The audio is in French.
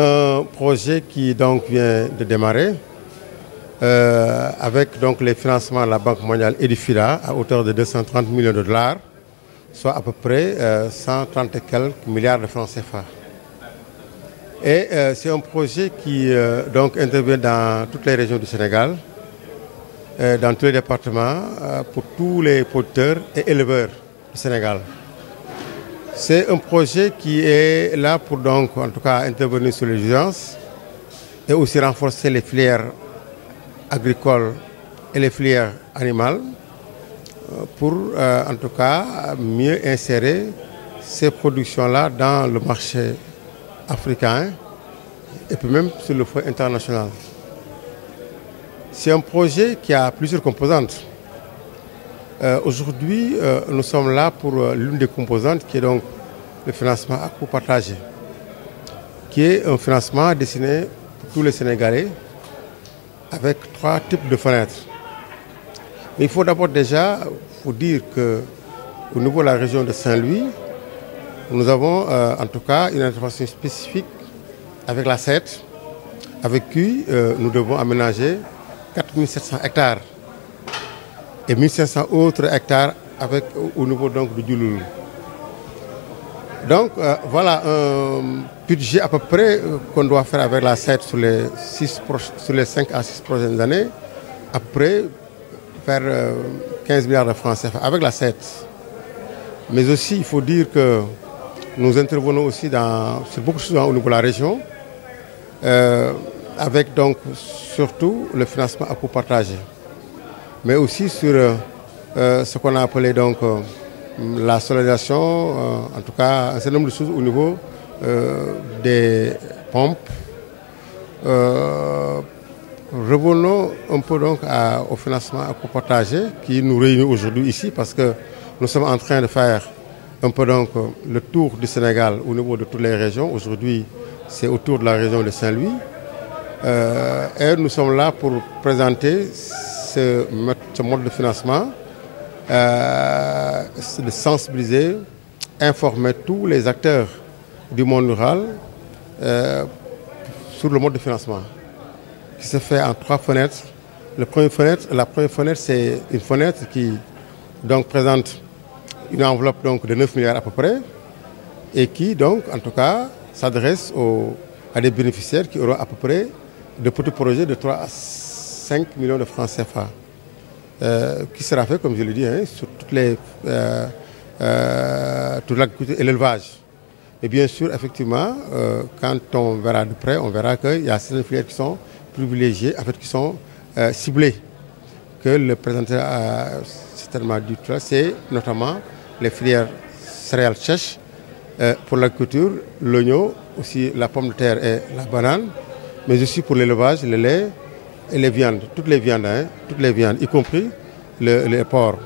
Un projet qui donc vient de démarrer avec donc les financements de la Banque mondiale et du FIDA à hauteur de 230 millions de dollars, soit à peu près 130 et quelques milliards de francs CFA. Et c'est un projet qui donc intervient dans toutes les régions du Sénégal, dans tous les départements, pour tous les producteurs et éleveurs du Sénégal. C'est un projet qui est là pour donc, en tout cas, intervenir sur les urgences et aussi renforcer les filières agricoles et les filières animales pour, en tout cas, mieux insérer ces productions-là dans le marché africain et puis même sur le fond international. C'est un projet qui a plusieurs composantes. Aujourd'hui, nous sommes là pour l'une des composantes qui est donc le financement à coût partagé, qui est un financement destiné pour tous les Sénégalais avec 3 types de fenêtres. Mais il faut d'abord déjà vous dire qu'au niveau de la région de Saint-Louis, nous avons en tout cas une intervention spécifique avec la SET, avec qui nous devons aménager 4700 hectares et 1500 autres hectares au niveau donc, du Djouloulou. Donc voilà un budget à peu près qu'on doit faire avec la SET sur les 5 à 6 prochaines années, après faire 15 milliards de francs CFA avec la SET. Mais aussi, il faut dire que nous intervenons aussi sur beaucoup de choses au niveau de la région, avec donc surtout le financement à coût partagé, mais aussi sur ce qu'on a appelé donc la solarisation, en tout cas un certain nombre de choses au niveau des pompes. Revenons un peu donc au financement à coût partagé qui nous réunit aujourd'hui ici parce que nous sommes en train de faire un peu donc le tour du Sénégal au niveau de toutes les régions. Aujourd'hui, c'est autour de la région de Saint-Louis. Et nous sommes là pour présenter ce mode de financement, de sensibiliser, informer tous les acteurs du monde rural sur le mode de financement qui se fait en 3 fenêtres. La première fenêtre, c'est une fenêtre qui donc présente une enveloppe donc, de 9 milliards à peu près et qui donc en tout cas s'adresse à des bénéficiaires qui auront à peu près de petits projets de 3 à 5 millions de francs CFA. Qui sera fait, comme je l'ai dit, sur toute l'agriculture et l'élevage. Et bien sûr, effectivement, quand on verra de près, on verra qu'il y a certaines filières qui sont privilégiées, en fait, qui sont ciblées, que le présentateur a certainement dit tout à l'heure, c'est notamment les filières céréales sèches pour l'agriculture, l'oignon, aussi la pomme de terre et la banane, mais aussi pour l'élevage, le lait et les viandes, toutes les viandes, y compris les porcs.